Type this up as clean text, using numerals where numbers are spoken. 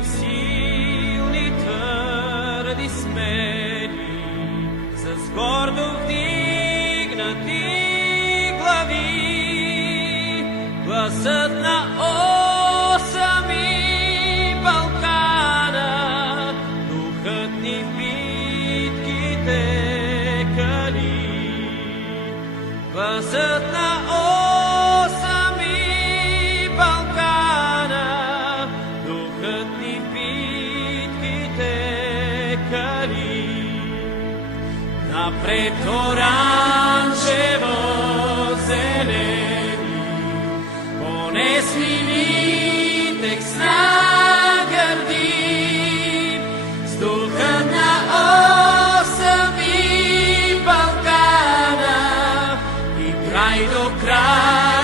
Бидем силни, твърди, смели, с гордо вдигнати глави. Гласът на осами Балкана, духът ни в битките кали. Гласът на осами Балкана, духът ни в битките кали. Напред оранжево зелени, понесли витек с нагърди, с духът на осами Балкана и край до край.